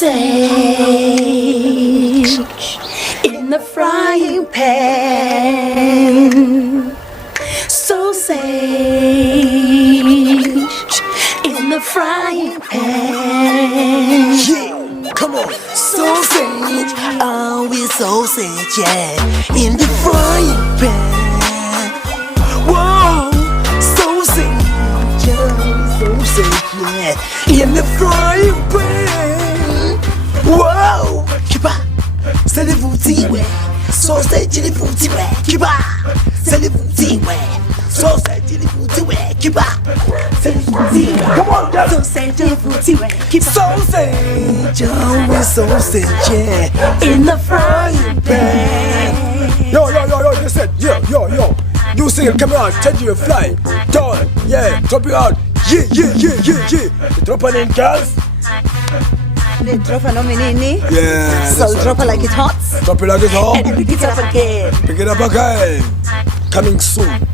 Sausage in the frying pan. Sausage in the frying pan. Yeah, come on. Sausage, always sausage, yeah, in the frying pan. Whoa, sausage, yeah, in the frying pan. Whoa, kiba, c'est le bouti, ouais. Sausage, le bouti, ouais, kiba, c'est le bouti, ouais. Sausage, le bouti, ouais, kiba, c'est le bouti, ouais. Come on, guys. Sausage, the booty way, keep Sausage, always sausage, yeah, in the frying pan. Yo, listen, yo. You sing it, come on, change your fly. Down, yeah, drop it out. Yeah. You drop it in, girls. They drop a nominee. Yeah. So drop it like it hot. Drop it like it's hot. And pick it up again. Pick it up again. Coming soon.